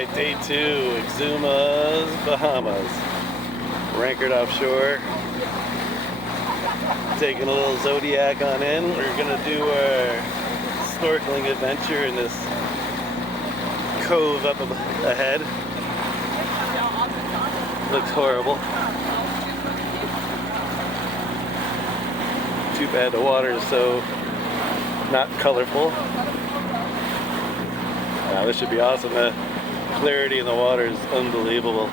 Alright, day 2, Exumas, Bahamas. We're anchored offshore. Taking a little Zodiac on in. We're gonna do our snorkeling adventure in this cove up ahead. Looks horrible. Too bad the water is so not colorful. Wow, this should be awesome. The clarity in the water is unbelievable.